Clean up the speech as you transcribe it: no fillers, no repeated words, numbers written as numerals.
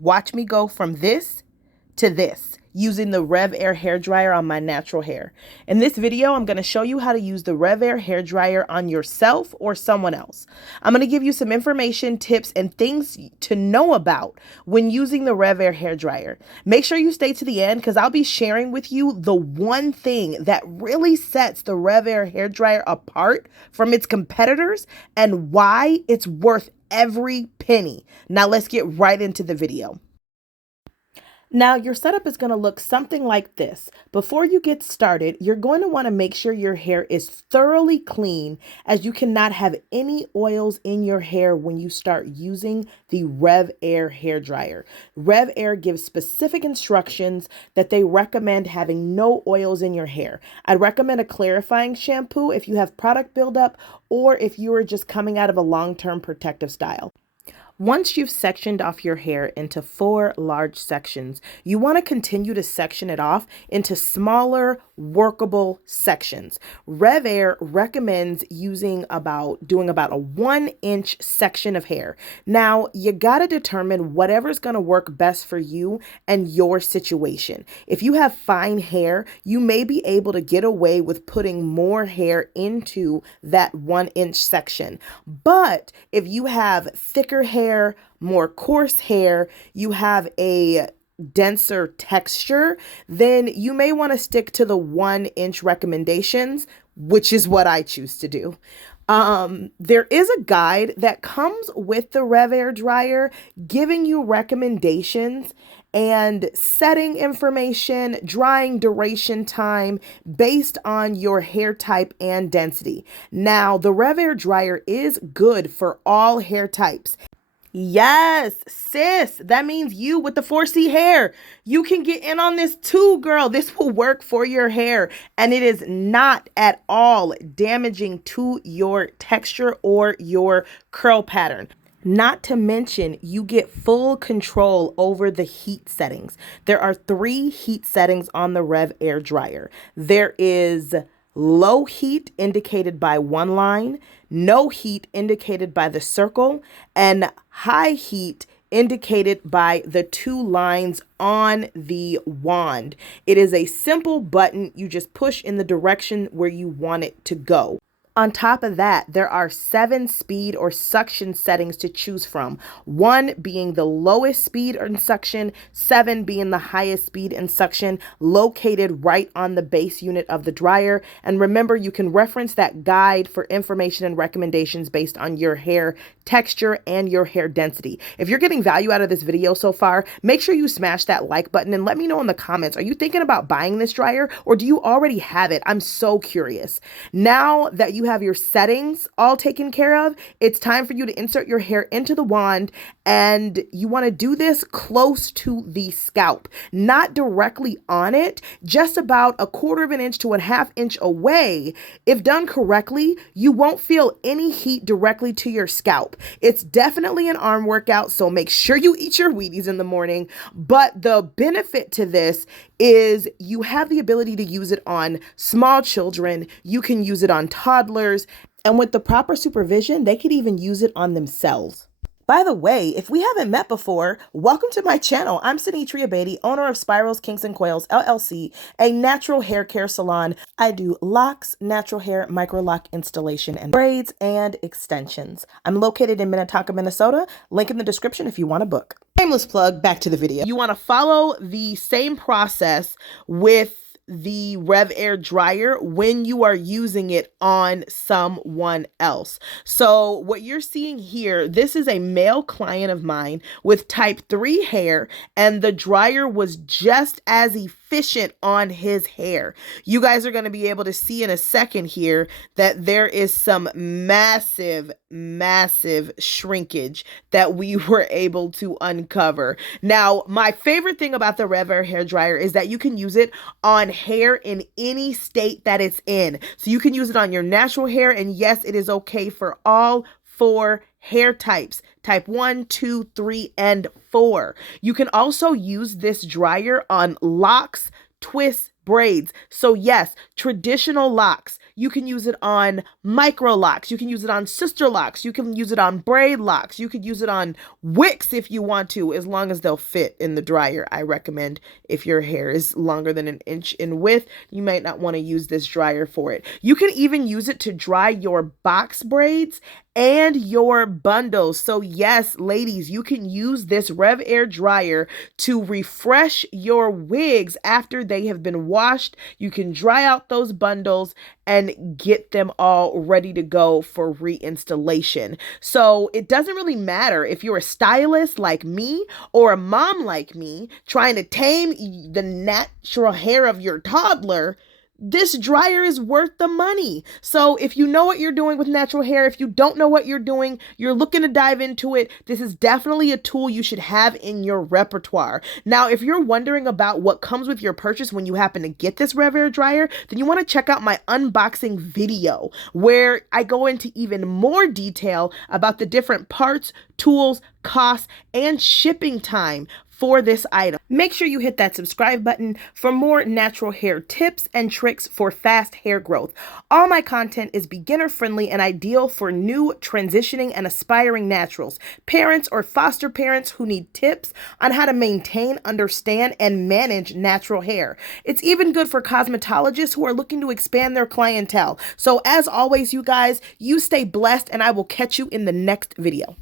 Watch me go from this to this using the RevAir hair dryer on my natural hair. In this video, I'm going to show you how to use the RevAir hair dryer on yourself or someone else. I'm going to give you some information, tips, and things to know about when using the RevAir hair dryer. Make sure you stay to the end because I'll be sharing with you the one thing that really sets the RevAir hair dryer apart from its competitors and why it's worth every penny. Now let's get right into the video. Now, your setup is going to look something like this. Before you get started, you're going to want to make sure your hair is thoroughly clean, as you cannot have any oils in your hair when you start using the RevAir hair dryer. RevAir gives specific instructions that they recommend having no oils in your hair. I'd recommend a clarifying shampoo if you have product buildup or if you are just coming out of a long-term protective style. Once you've sectioned off your hair into 4 large sections, you want to continue to section it off into smaller, workable sections. RevAir recommends doing about a 1-inch section of hair. Now, you got to determine whatever's going to work best for you and your situation. If you have fine hair, you may be able to get away with putting more hair into that 1-inch section. But if you have thicker hair, more coarse hair, you have a denser texture, then you may want to stick to the 1-inch recommendations, which is what I choose to do. There is a guide that comes with the RevAir dryer giving you recommendations and setting information, drying duration time based on your hair type and density. Now, the RevAir dryer is good for all hair types. Yes, sis, that means you with the 4C hair. You can get in on this too, girl. This will work for your hair, and it is not at all damaging to your texture or your curl pattern. Not to mention, you get full control over the heat settings. There are 3 heat settings on the RevAir dryer. There is low heat indicated by 1 line, no heat indicated by the circle, and high heat indicated by the 2 lines on the wand. It is a simple button. You just push in the direction where you want it to go. On top of that, there are 7 speed or suction settings to choose from. 1 being the lowest speed and suction, 7 being the highest speed and suction, located right on the base unit of the dryer. And remember, you can reference that guide for information and recommendations based on your hair texture and your hair density. If you're getting value out of this video so far, make sure you smash that like button and let me know in the comments. Are you thinking about buying this dryer or do you already have it? I'm so curious. Now that you have your settings all taken care of, it's time for you to insert your hair into the wand, and you want to do this close to the scalp, not directly on it, just about a 1/4 of an inch to a 1/2 inch away. If done correctly, you won't feel any heat directly to your scalp. It's definitely an arm workout, so make sure you eat your Wheaties in the morning. But the benefit to this is you have the ability to use it on small children. You can use it on toddlers, and with the proper supervision, they could even use it on themselves. By the way, if we haven't met before, welcome to my channel. I'm Sinitria Beatty, owner of Spirals, Kinks, and Coils, LLC, a natural hair care salon. I do locks, natural hair, micro lock installation, and braids and extensions. I'm located in Minnetonka, Minnesota. Link in the description if you want to book. Shameless plug, back to the video. You want to follow the same process with the RevAir dryer when you are using it on someone else. So what you're seeing here, this is a male client of mine with type 3 hair, and the dryer was just as efficient on his hair. You guys are going to be able to see in a second here that there is some massive shrinkage that we were able to uncover. Now, my favorite thing about the RevAir hair dryer is that you can use it on hair in any state that it's in. So you can use it on your natural hair, and yes, it is okay for all 4 hair types, type 1, 2, 3, and 4. You can also use this dryer on locks, twists, braids. So yes, traditional locks. You can use it on micro locks. You can use it on sister locks. You can use it on braid locks. You could use it on wicks if you want to, as long as they'll fit in the dryer. I recommend if your hair is longer than an inch in width, you might not want to use this dryer for it. You can even use it to dry your box braids and your bundles. So yes, ladies, you can use this RevAir dryer to refresh your wigs after they have been washed. You can dry out those bundles and get them all ready to go for reinstallation. So it doesn't really matter if you're a stylist like me or a mom like me trying to tame the natural hair of your toddler. This dryer is worth the money. So if you know what you're doing with natural hair, if you don't know what you're doing, you're looking to dive into it, this is definitely a tool you should have in your repertoire. Now, if you're wondering about what comes with your purchase when you happen to get this RevAir dryer, then you want to check out my unboxing video where I go into even more detail about the different parts, tools, costs, and shipping time for this item. Make sure you hit that subscribe button for more natural hair tips and tricks for fast hair growth. All my content is beginner friendly and ideal for new, transitioning, and aspiring naturals, parents or foster parents who need tips on how to maintain, understand, and manage natural hair. It's even good for cosmetologists who are looking to expand their clientele. So as always, you guys, you stay blessed and I will catch you in the next video.